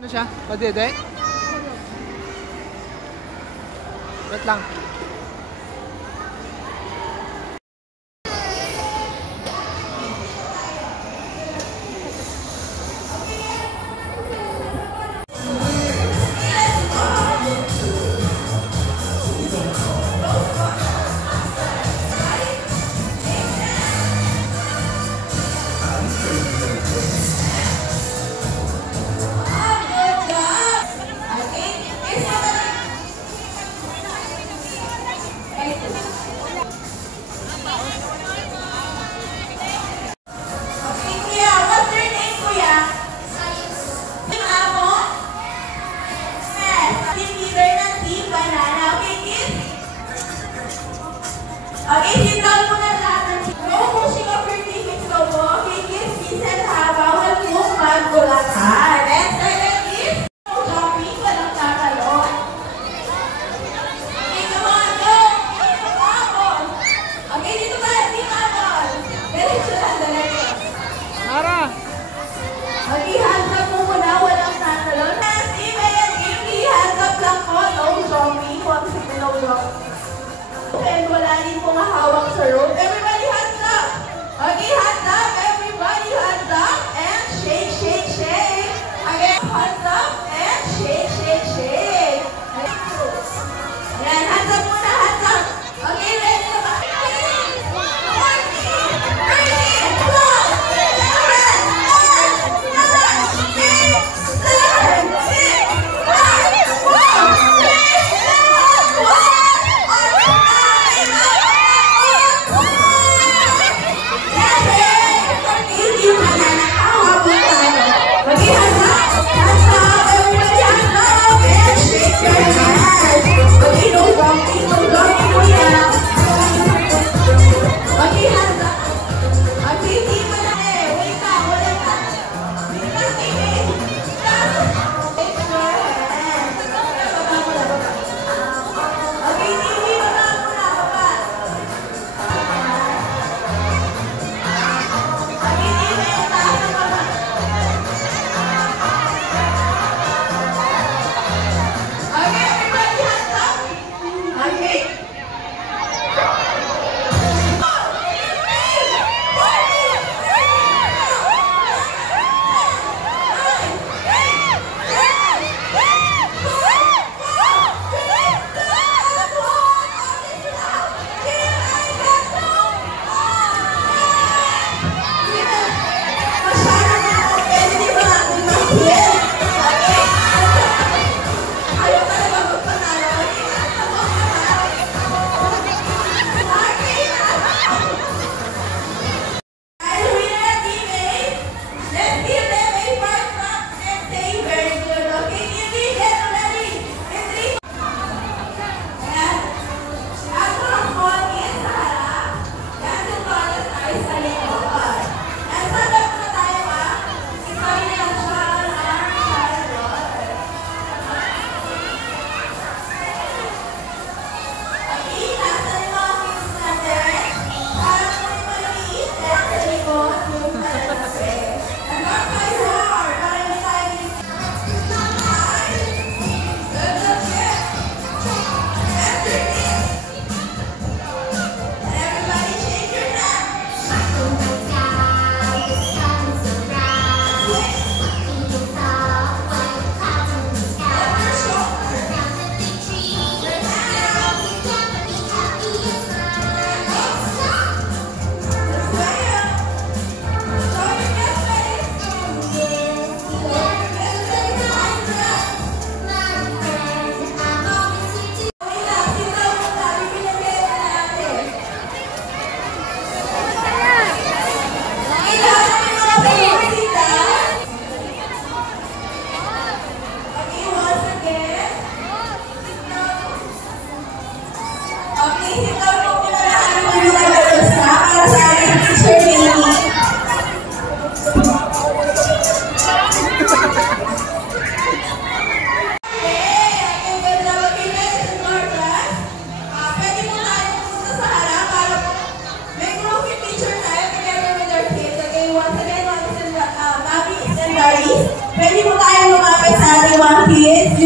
Ano siya? Padede? Wait lang.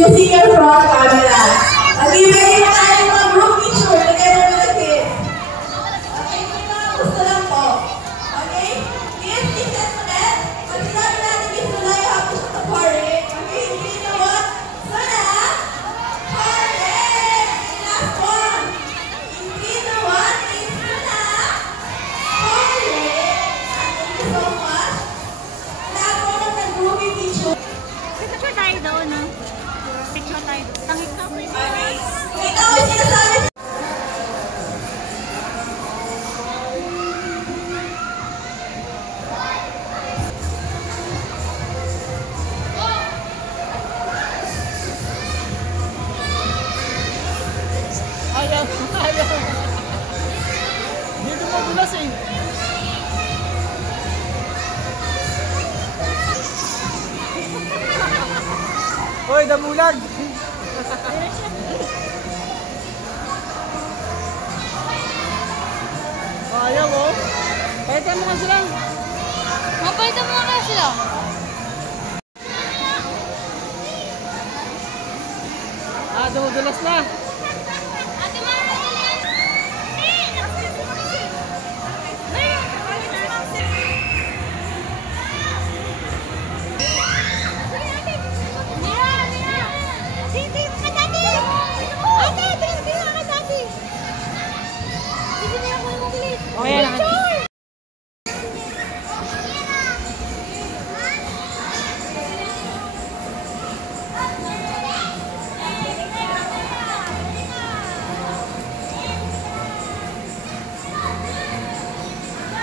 using your front camera. Mag-ibigay na tayo ng mga group picture together with the kids. Okay, kung mga gusto lang po. Okay? Kids, listen to that. Pag sinabi natin kids na tayo, hapos sa party. Okay, hindi na what? Sana, party! Last one. Hindi na what? Is sana, party! Thank you so much. Lahat po ng groupie picture. Picture tayo doon, no? Picture tayo. Tangik ka po. Ikaw ay sinasabi. Ayaw. Ayaw. Dito magulas eh. Hoy, damulag! Ayaw mo? Palitan mo nga sila. Mapalitan mo nga sila. Dumudulas na. Ate Mara, Okay,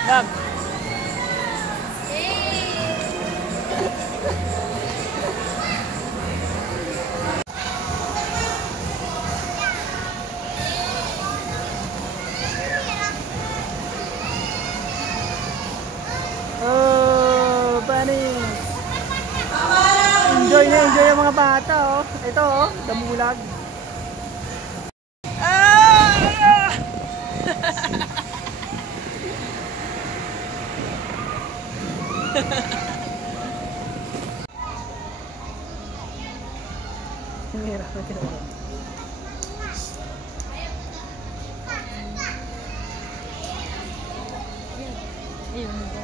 Love. Oh, bunny. Enjoy na enjoy ang mga bata, oh. Ito, oh, damulag. Hirap na kinawa. ayun.